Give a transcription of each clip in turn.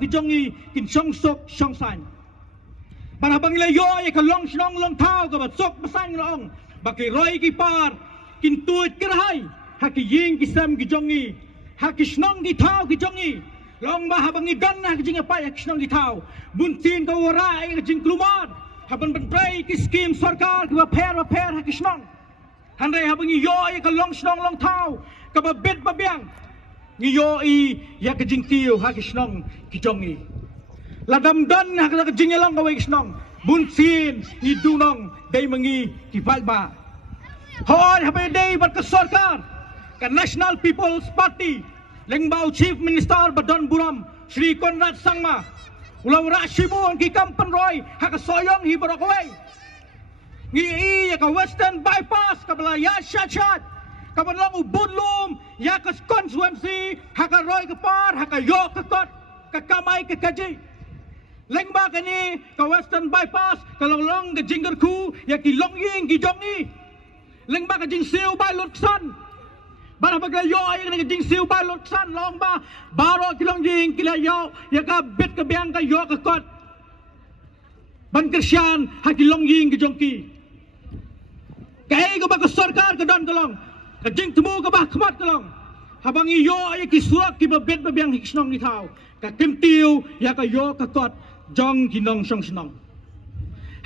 cái trong nghi kinh song sốc song san bà habang ila yo ay ka long snong long thao ka bat sok pasang long ba ki roy ki par kin tuit kerhai ha ki ying ki sam ki jongi ha ki snong ki thao ki jongi long ba habang idan na ki jing pa ya ki snong ki thao bun tin ka wara ay ka jing klumar haban ban pray ki scheme sarkar ki ba pher ha ki snong handai habang yo ay ka long snong long thao ka ba bet ba biang ni yo i ya ka jing tiu ha ki snong ki jongi ladam dan ha ka jing long ka wai ki snong bun tin ni dunong dai mangi ki ba Hoy hape day bat ka sarkar ka National People's Party lengbao Chief Minister Badon Buram Shri Conrad Sangma ulawra shibon ki kampan roy ha ka soyong hi barokaway ngi i ka Western Bypass ka balaya shachat ka banlang ubunlum ya ka constituency ha ka roy ka par ha ka yo ka kot ka kamay ka kaji lengba kani ka Western Bypass ka longlong ka jingger ku ya ki longying ki jongi lengba ka jing siu bai lot san bara baga yo ay ka jing siu bai lot san long ba baro kilong jing kila yo ya ka bet ka biang ka yo ka kot ban kersian ha kilong jing ki jongki kay ka ba ka sarkar ka don kalong ka jing tumu ka ba khmat kalong habang yo ay ki surak ki ba bet ba biang hisnong ni thao ka kentiu ya ka yo ka kot jong ki nong song snong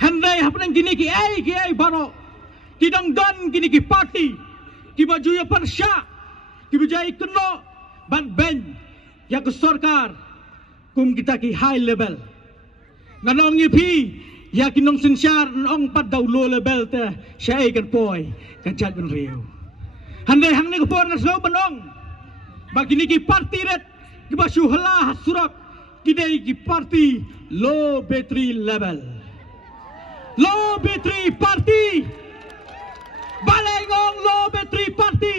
handai hapnang gini ki ay baro kidang don kini ki party ki baju ya persya ki bajai keno ban ben ya ke sarkar kum kita ki high level nanong ipi ya kinong sinsyar nong pat daw low level te syai kan poy kan chat ben riu handai hang ni ko por na so banong bagini ki party ret ki baju hala surak kidai ki party low battery level low battery party Balengong low battery party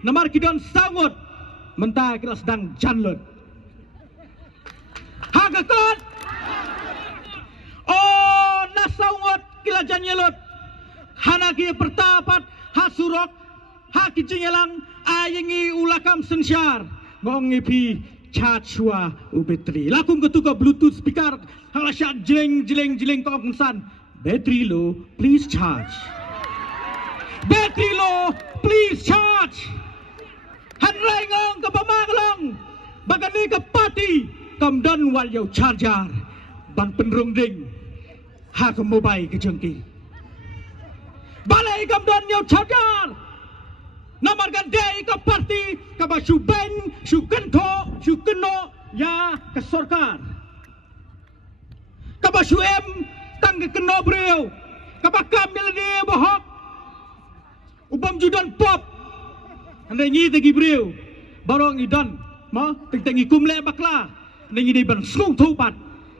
namar kidon sangot mentah kita sedang janlut hagakot oh nasangot kila janyelut hanaki pertapat hasurok hakijingelang ayengi ulakam sensyar ngong ipi chat shua battery lakum ketuka bluetooth speaker halasyat jileng kongsan battery low please charge battery low, please charge. Hanray ngong kapamaglong, bagani ka party, kamdan wal yaw charger, ban penrung ding, ha ka mobile ka jengki. Balay kamdan yaw charger, namar gandai ka party, ka ba syuben, syukeno, ya ka sarkar. Ka ba syuem, tang ka keno brio, ka ba kamil ni bohok, upam judan pop anda ngi tegi brio barong idan ma tengi kumle bakla nengi dei ban slung thopat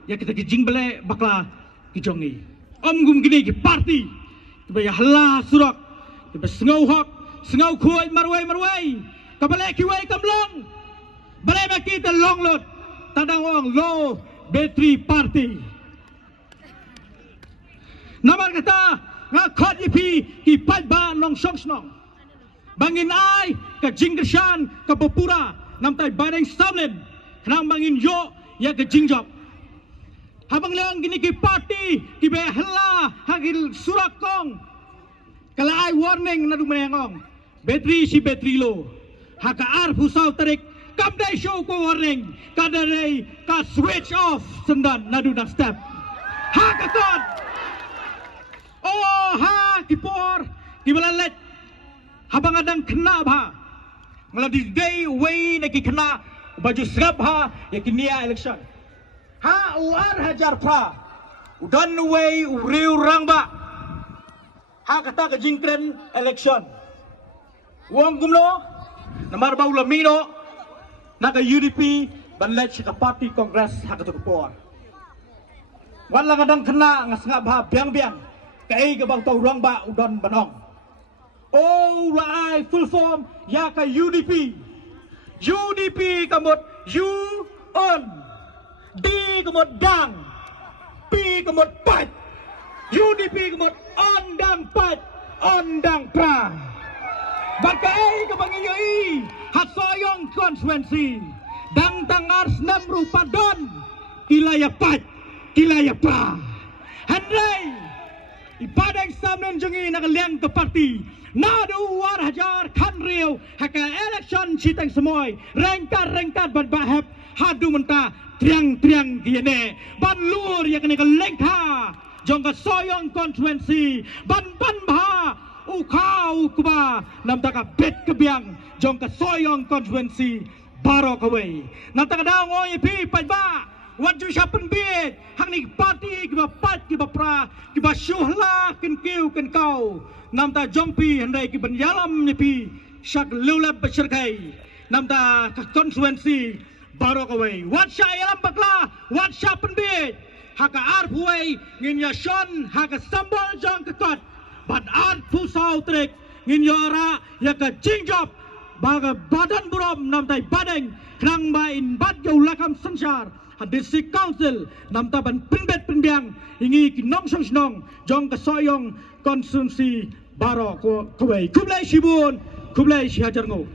ya kita ki jingbele bakla ki jongi om gum gini ki party ba ya hala surak ba sngau hok sngau khoi marwai ka bale ki wai kamlong bale ba ki ta long lot tadang ong low battery party namar kata nga khot ipi ki palba nong song snong bangin ai ka jinggershan ka popura namtai bareng samlen nang bangin yo ya ka jingjok habang leong gini ki party ki be hela hagil surakong kala ai warning na dumengong battery si battery low haka ar pusau tarik kamdai show ko warning kadare ka switch off sendan nadu na step haka kon oh ha kipor kibalalet habang adang kena ba ngaladi day way na kikena baju serap ha ya kinia election ha uar hajar pra udan way uriu rang ba ha kata ka jingkren election wong gumlo namar ba ulamino naka UDP banlet sa party congress ha kata kupor wala kadang kena ngasngab ha biang kay kabang tau rang ba udon banong oh rai full form ya ka UDP kamot U on D kamot dang P kamot pat UDP kamot on dang pat on dang pra bakay kabang iyo hasoyong constituency dang tangar 6 rupa don kilaya pat kilaya pra handai ipadang samnen jengi nakaliang ke parti nadu war hajar kan riau haka election citang semoy rengkat ban hadu menta triang gini ban lur ya kena lengka jong ka soyong konstituensi ban bha ukau kuba nam taka bet kebiang jong ka soyong konstituensi baro kawai nam taka daw ngoy pi pa wan ju siapen biet hang ni parti kiba pat kiba pra kiba syuhla ken kiu ken kau nam ta jongpi handai ki benyalam ni pi syak lulab beserkai nam ta konstituensi baro kawai wan syayalam bakla wan siapen biet haka ar puai ngin ya shon haka sambal jong ketot bad ar pusau trek ngin yora ya ka jingjop baga badan burom nam tai badeng krang ba in bad jau lakam sansar District Council nam taban pinbet pinbiang ingi kinong song jong kasoyong konstitusi baro ko kubai kublai shibun kublai shihajar ngo